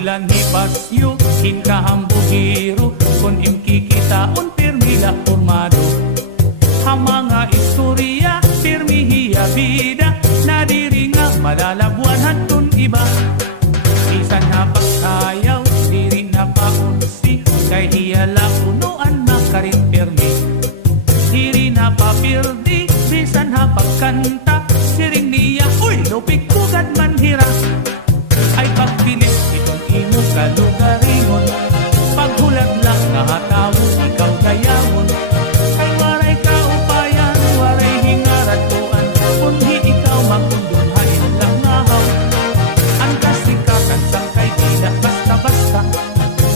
Pastilan ni pasyo, hinkahambugiro, kung imkikitaon pirmila formado. Ang mga istorya, pirmihiya bida, nadiri nga malalabuan hatun iba. Isan na pagsayaw, diri na paunsi, kay hiyala punuan makarit pirmi. Diri na papirdi, bisan na pagkanta, siring niya, uy, lupik bugad manhira. Ay pagpilit itong imo kalugaringon, paghulat lang nakatawo ikaw dayawon. Kay waray ka upayan, waray hingarat tuan, kunhi ikaw magundunhain lang nahaw. Ang kasikatan sang kay dila basta-basta,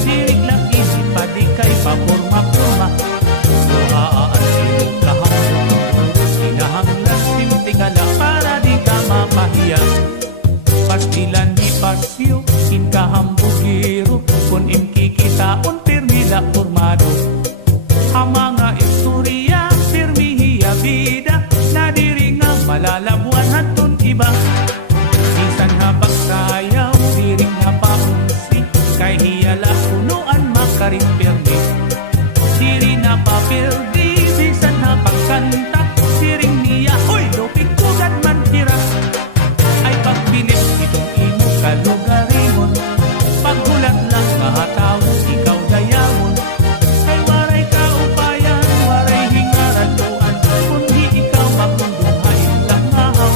sirig lang isip pa di kay papurma-purma. Buhaan ilong kahapon, sinahanglas timtigala para di ka mapahiya. Pastilan ni pasyo, hinkahambugiro, kung imkikitaon pirmila formado. Ang mga istorya, pirmihiya bida, nadiri nga malalabuan hatun iba. Isan na pagsayaw, diri nga paunsi, kay hiyala punuan makarit pirmi. Diri na papirdi, bisan na pagkanta, siring niya, uy, lupik bugad man tira. Ay pagpilit itong imo kalugaringon, paghulat lang mahatawo ikaw dayawon. Ay waray ka upayan, waray hingaran tuan, kunhi ikaw magundunhain lang nahaw.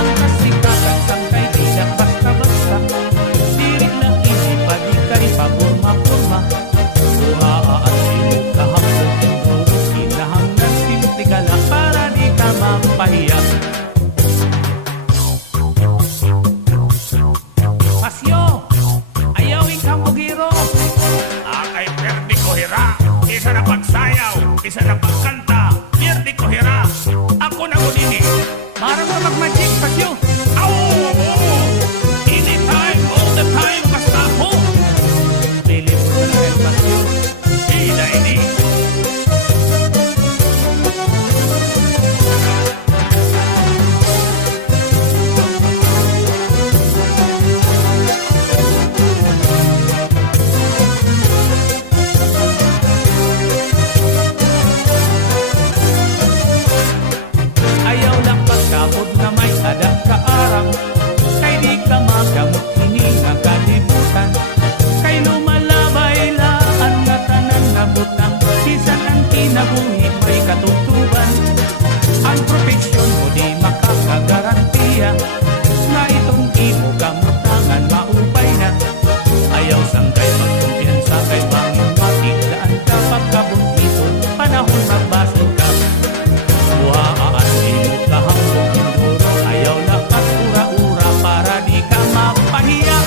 Ang kasikatan sang kay tidak basta-basta, diri lang isip pa di kay pagurma-purma. Buhaan ilong kahapon, puro kinahanglan simple para di ka mapahiya. Pasyo, ayaw hinkahambugiro. Akay perdi ko hira, isa na pagsayaw, isa na pagkanta, perdi ko hira. Ako na gunini. Para mo mag-magic, pasyo. Aw! Anytime, all the time, basta ako. Believe ko na rin, pasyo. Sila ini. Ayaw lang pagkabot na may ada kaarang, kay di ka magamot kini nga kalibutan. Kay lumalabay laan nga tanan na butang, bisan ang kinabuhi may katutuban. Ang propesyon mo di makakagarantiya, nga itong imo kamutangan maupay na. Ayaw sanggay magkumpiyansa kay bangin makidaan ka pagkabot ito, panahon magbasol ka. Buhaan imo kahambog induro, ayaw lakas ura-ura para di ka mapahiya.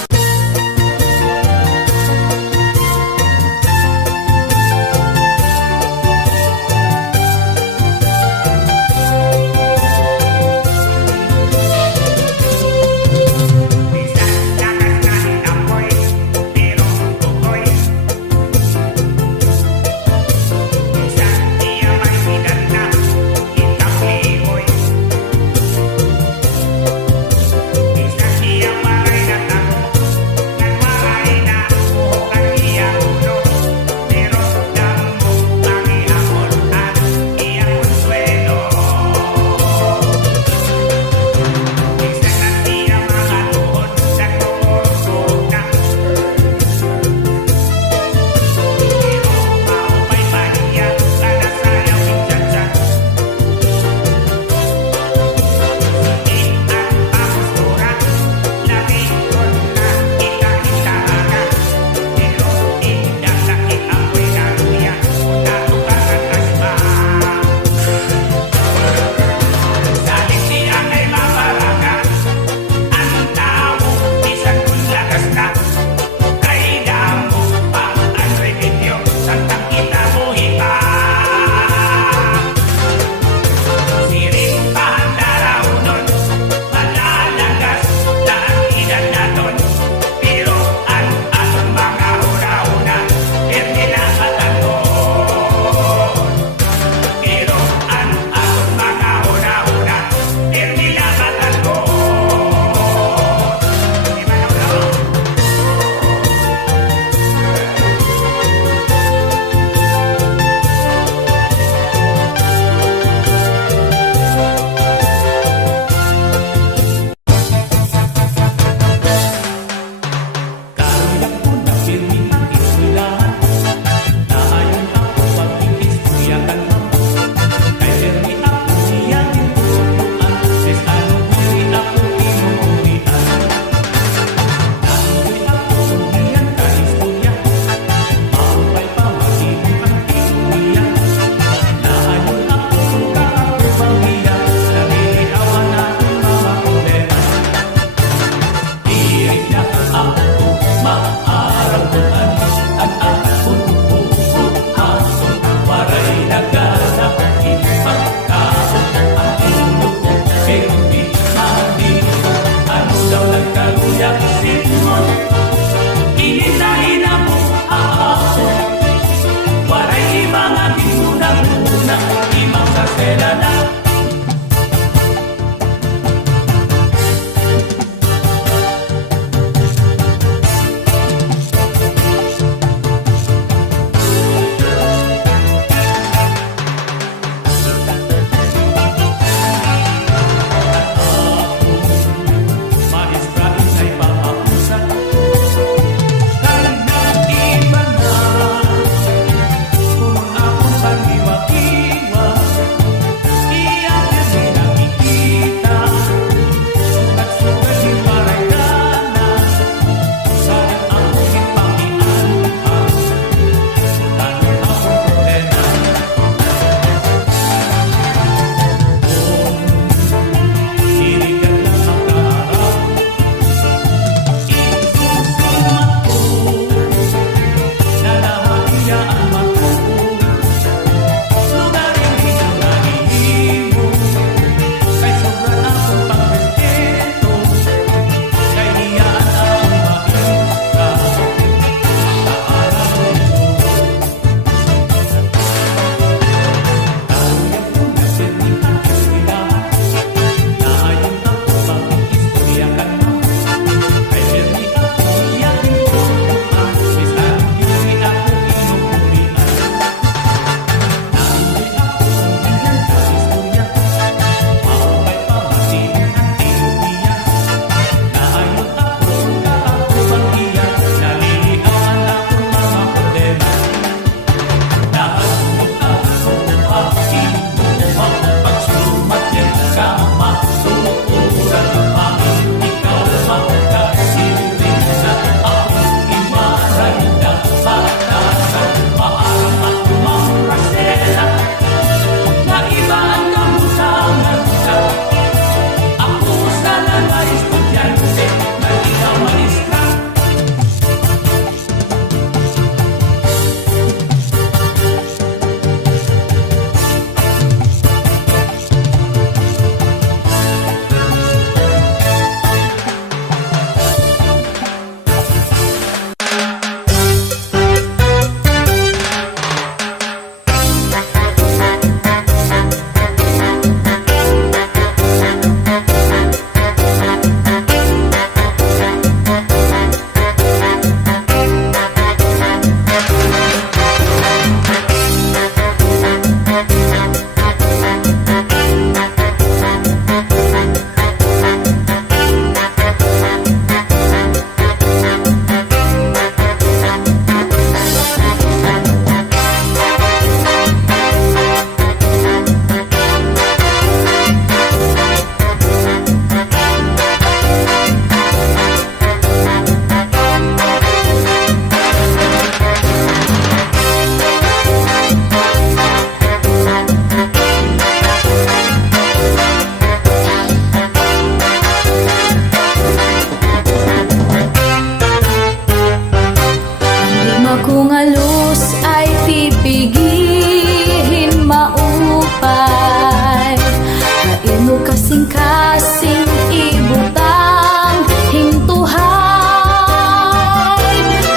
kasing-kasing ibutang hingtuhay.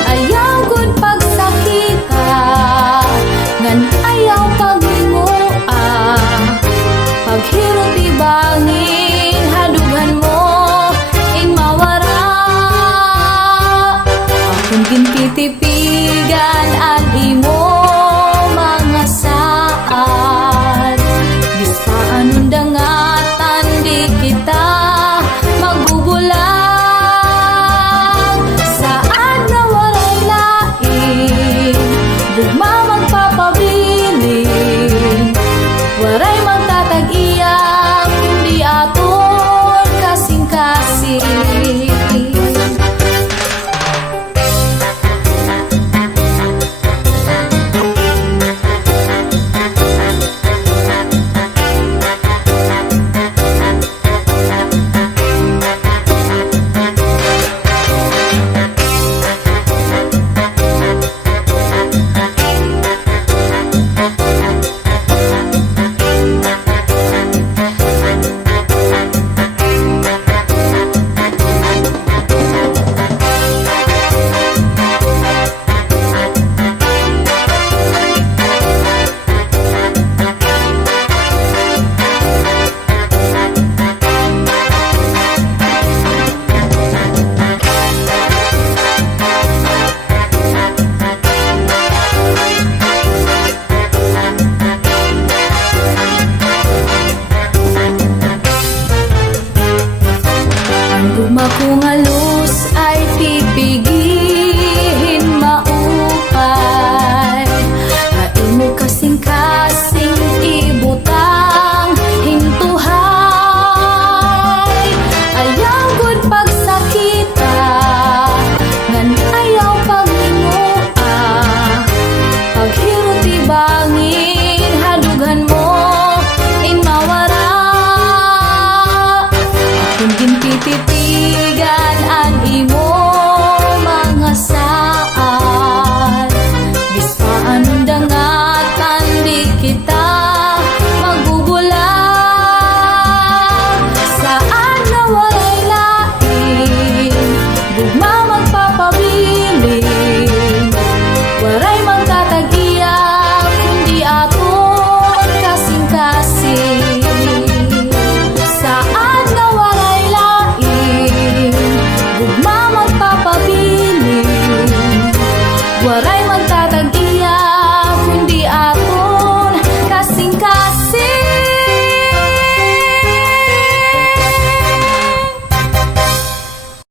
Ayaw gud pagsakita, ngan ayaw pagmua. Paghirot ibangin, hadughan mo ing mawara. Akong ginpitipigan ang imo